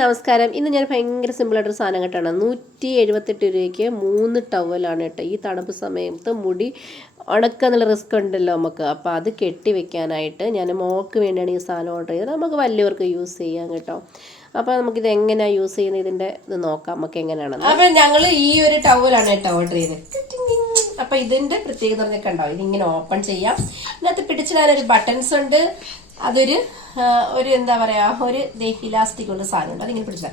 നമസ്കാരം. ഇന്ന് ഞാൻ ഭയങ്കര സിമ്പിളായിട്ടൊരു സാധനം കേട്ടാണ്. 178 രൂപയ്ക്ക് 3 ടവലാണ് കേട്ടോ. ഈ തണുപ്പ് സമയത്ത് മുടി ഉണക്കാന്നുള്ള റിസ്ക് ഉണ്ടല്ലോ നമുക്ക്. അപ്പോൾ അത് കെട്ടി വെക്കാനായിട്ട് ഞാൻ മോൾക്ക് വേണ്ടിയാണ് ഈ സാധനം ഓർഡർ ചെയ്തത്. നമുക്ക് വലിയവർക്ക് യൂസ് ചെയ്യാം കേട്ടോ. അപ്പോൾ നമുക്കിത് എങ്ങനെയാണ് യൂസ് ചെയ്യുന്നത് ഇതിൻ്റെ ഇത് നോക്കാം നമുക്ക് എങ്ങനെയാണെന്ന്. അപ്പോൾ ഞങ്ങൾ ഈ ഒരു ടവലാണ് കേട്ടോ ഓർഡർ ചെയ്തത്. അപ്പോൾ ഇതിൻ്റെ പ്രത്യേകത പറഞ്ഞൊക്കെ ഉണ്ടാവും. ഇതിങ്ങനെ ഓപ്പൺ ചെയ്യാം. ഇതിനകത്ത് പിടിച്ചിടാനൊരു ബട്ടൺസ് ഉണ്ട്. അതൊരു എന്താ പറയാ ഒരു ഇലാസ്റ്റിക് ഉള്ള സാധനമുണ്ട്. അതിങ്ങനെ പിടിച്ചാൽ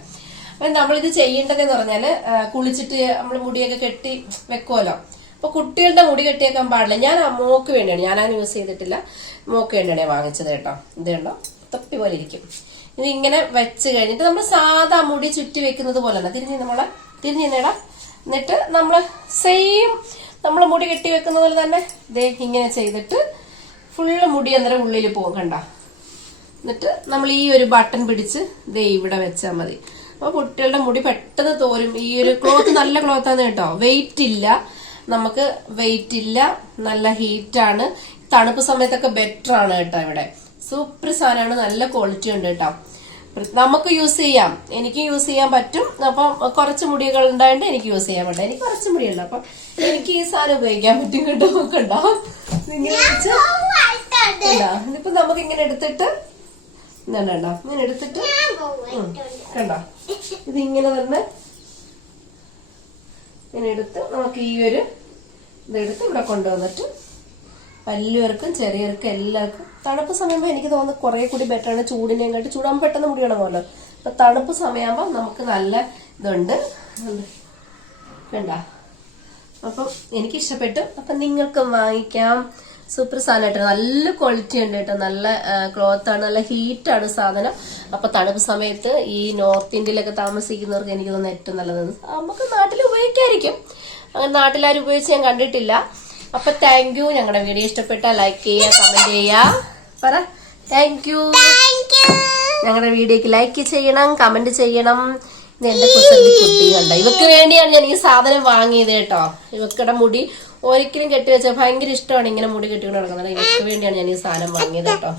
അപ്പൊ നമ്മളിത് ചെയ്യേണ്ടതെന്ന് പറഞ്ഞാല് കുളിച്ചിട്ട് നമ്മൾ മുടിയൊക്കെ കെട്ടി വെക്കുമല്ലോ. അപ്പൊ കുട്ടികളുടെ മുടി കെട്ടിയേക്കാൻ പാടില്ല. ഞാൻ മോക്ക് വേണ്ടിയാണ്, ഞാനങ്ങനെ യൂസ് ചെയ്തിട്ടില്ല, മോക്ക് വേണ്ടിയാണ് വാങ്ങിച്ചത് കേട്ടോ. ഇത് കണ്ടോ, തൊപ്പി പോലെ ഇരിക്കും. ഇത് ഇങ്ങനെ വെച്ച് കഴിഞ്ഞിട്ട് നമ്മൾ സാധാ മുടി ചുറ്റി വെക്കുന്നത് പോലെ തന്നെ തിരിഞ്ഞിടാം. എന്നിട്ട് നമ്മള് സെയിം നമ്മള് മുടി കെട്ടി വെക്കുന്ന പോലെ തന്നെ ദേ ഇങ്ങനെ ചെയ്തിട്ട് ഫുള്ള് മുടി അന്നേരം ഉള്ളിൽ പോകും കണ്ട. എന്നിട്ട് നമ്മൾ ഈ ഒരു ബട്ടൺ പിടിച്ച് ദേ ഇവിടെ വെച്ചാൽ മതി. അപ്പൊ കുട്ടികളുടെ മുടി പെട്ടെന്ന് തോരും. ഈ ഒരു ക്ലോത്ത് നല്ല ക്ലോത്താണ് കേട്ടോ. വെയിറ്റ് ഇല്ല, നമുക്ക് വെയിറ്റ് ഇല്ല, നല്ല ഹീറ്റാണ്. തണുപ്പ് സമയത്തൊക്കെ ബെറ്റർ ആണ് കേട്ടോ. ഇവിടെ സൂപ്പർ സാധനമാണ്, നല്ല ക്വാളിറ്റി ഉണ്ട് കേട്ടോ. നമുക്ക് യൂസ് ചെയ്യാം, എനിക്ക് യൂസ് ചെയ്യാൻ പറ്റും. അപ്പം കുറച്ച് മുടികൾ ഉണ്ടായിട്ട് എനിക്ക് യൂസ് ചെയ്യാൻ പറ്റും. എനിക്ക് കുറച്ച് മുടിയുണ്ട്, അപ്പൊ എനിക്ക് ഈ സാധനം ഉപയോഗിക്കാൻ പറ്റും കേട്ടോ. കണ്ടോ, ഇതിപ്പോ നമുക്ക് ഇങ്ങനെ എടുത്തിട്ട് കണ്ടോ, ഇങ്ങനെ എടുത്തിട്ട് കണ്ടോ, ഇതിങ്ങനെ തന്നെ ഇങ്ങനെ എടുത്ത് നമുക്ക് ഈ ഒരു ഇതെടുത്ത് ഇവിടെ കൊണ്ടുവന്നിട്ട് വലിയവർക്കും ചെറിയവർക്കും എല്ലാവർക്കും തണുപ്പ് സമയമാകുമ്പോൾ എനിക്ക് തോന്നുന്നു കുറെ കൂടി ബെറ്റർ ആണ്. ചൂടിനെയും കാട്ടി ചൂടാകുമ്പോൾ പെട്ടെന്ന് മുടി ഉണങ്ങുമല്ലോ. അപ്പൊ തണുപ്പ് സമയമാകുമ്പോൾ നമുക്ക് നല്ല ഇതുണ്ട് കണ്ട. അപ്പം എനിക്ക് ഇഷ്ടപ്പെട്ടു. അപ്പൊ നിങ്ങൾക്കും വാങ്ങിക്കാം. സൂപ്പർ സാധനമായിട്ട് നല്ല ക്വാളിറ്റി ഉണ്ട് കേട്ടോ. നല്ല ക്ലോത്ത് ആണ്, നല്ല ഹീറ്റാണ് സാധനം. അപ്പൊ തണുപ്പ് സമയത്ത് ഈ നോർത്ത് ഇന്ത്യയിലൊക്കെ താമസിക്കുന്നവർക്ക് എനിക്ക് തോന്നുന്നു ഏറ്റവും നല്ലത്. നമുക്ക് നാട്ടിൽ ഉപയോഗിക്കായിരിക്കും, അങ്ങനെ നാട്ടിലാരും ഉപയോഗിച്ച് ഞാൻ കണ്ടിട്ടില്ല. അപ്പൊ താങ്ക് യു. ഞങ്ങളുടെ വീഡിയോ ഇഷ്ടപ്പെട്ടാൽ ലൈക്ക് ചെയ്യുക, കമന്റ് ചെയ്യുക, പറ താങ്ക് യു. ഞങ്ങളുടെ വീഡിയോക്ക് ലൈക്ക് ചെയ്യണം, കമന്റ് ചെയ്യണം. ഇത് എന്റെ കുസൃതി കുട്ടി കണ്ടോ, ഇവക്ക് വേണ്ടിയാണ് ഞാൻ ഈ സാധനം വാങ്ങിയത് കേട്ടോ. ഇവക്കടെ മുടി ഒരിക്കലും കെട്ടിവെച്ചാൽ ഭയങ്കര ഇഷ്ടമാണ് ഇങ്ങനെ മുടി കെട്ടിക്കൊണ്ട് നടക്കുന്നത്. ഇവർക്ക് വേണ്ടിയാണ് ഞാൻ ഈ സാധനം വാങ്ങിയത് കേട്ടോ.